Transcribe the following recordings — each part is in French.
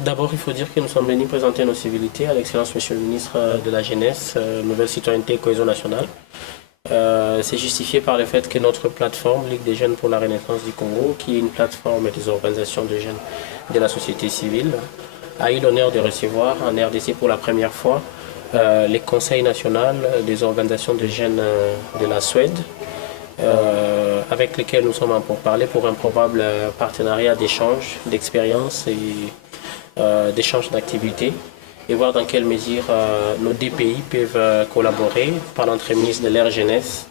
D'abord, il faut dire que nous sommes venus présenter nos civilités à l'Excellence Monsieur le Ministre de la Jeunesse, Nouvelle Citoyenneté et Cohésion Nationale. C'est justifié par le fait que notre plateforme, Ligue des jeunes pour la Renaissance du Congo, qui est une plateforme des organisations de jeunes de la société civile, a eu l'honneur de recevoir en RDC pour la première fois les conseils nationaux des organisations de jeunes de la Suède, avec lesquels nous sommes en pourparlers pour un probable partenariat d'échange, d'expérience et d'échange d'activités et voir dans quelle mesure nos deux pays peuvent collaborer par l'entremise de leur jeunesse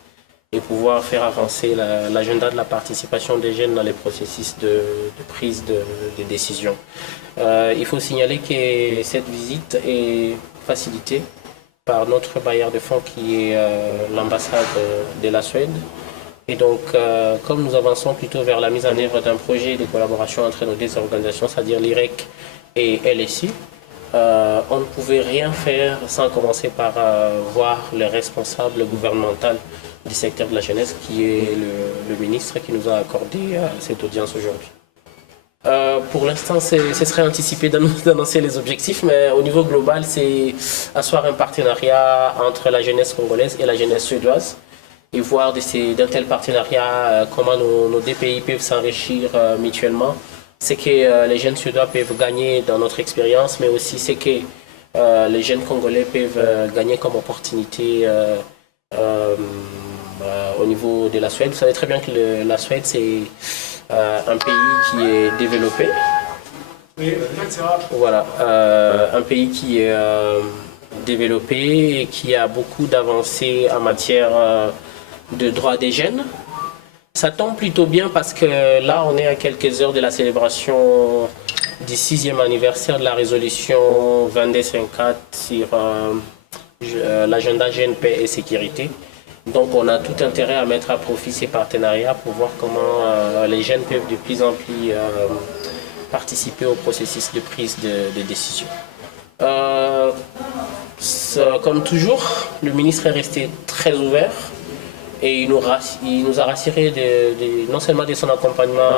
et pouvoir faire avancer l'agenda de la participation des jeunes dans les processus de prise de décision. Il faut signaler que cette visite est facilitée par notre bailleur de fonds qui est l'ambassade de la Suède. Et donc, comme nous avançons plutôt vers la mise en œuvre d'un projet de collaboration entre nos deux organisations, c'est-à-dire l'IREC et LSU, on ne pouvait rien faire sans commencer par voir le responsable gouvernemental du secteur de la jeunesse, qui est le ministre qui nous a accordé cette audience aujourd'hui. Pour l'instant, ce serait anticipé d'annoncer les objectifs, mais au niveau global, c'est asseoir un partenariat entre la jeunesse congolaise et la jeunesse suédoise et voir d'un tel partenariat comment nos deux pays peuvent s'enrichir mutuellement. C'est que les jeunes Suédois peuvent gagner dans notre expérience, mais aussi c'est que les jeunes Congolais peuvent gagner comme opportunité au niveau de la Suède. Vous savez très bien que la Suède, c'est un pays qui est développé. Voilà, un pays qui est développé et qui a beaucoup d'avancées en matière de droits des jeunes. Ça tombe plutôt bien parce que là, on est à quelques heures de la célébration du 6e anniversaire de la résolution 2254 sur l'agenda Jeunes, Paix et Sécurité. Donc, on a tout intérêt à mettre à profit ces partenariats pour voir comment les jeunes peuvent de plus en plus participer au processus de prise de décision. Comme toujours, le ministre est resté très ouvert. Et il nous a rassuré non seulement de son accompagnement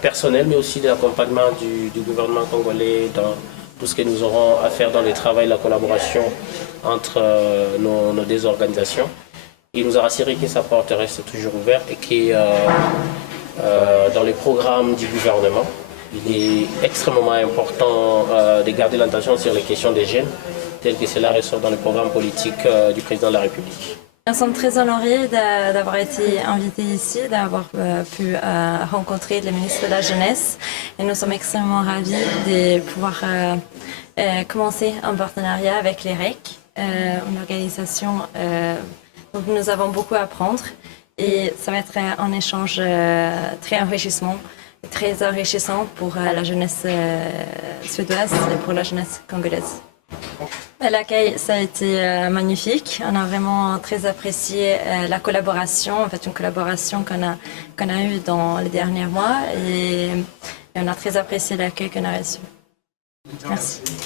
personnel, mais aussi de l'accompagnement du gouvernement congolais dans tout ce que nous aurons à faire dans le travail, la collaboration entre nos deux organisations. Il nous a rassuré que sa porte reste toujours ouverte et que dans les programmes du gouvernement, il est extrêmement important de garder l'attention sur les questions des jeunes, tel que cela ressort dans le programme politique du président de la République. Nous sommes très honorés d'avoir été invités ici, d'avoir pu rencontrer le ministre de la Jeunesse et nous sommes extrêmement ravis de pouvoir commencer un partenariat avec l'IREC, une organisation dont nous avons beaucoup à apprendre et ça va être un échange très enrichissant pour la jeunesse suédoise et pour la jeunesse congolaise. L'accueil, ça a été magnifique. On a vraiment très apprécié la collaboration, en fait une collaboration qu'on a eue dans les derniers mois et on a très apprécié l'accueil qu'on a reçu. Merci.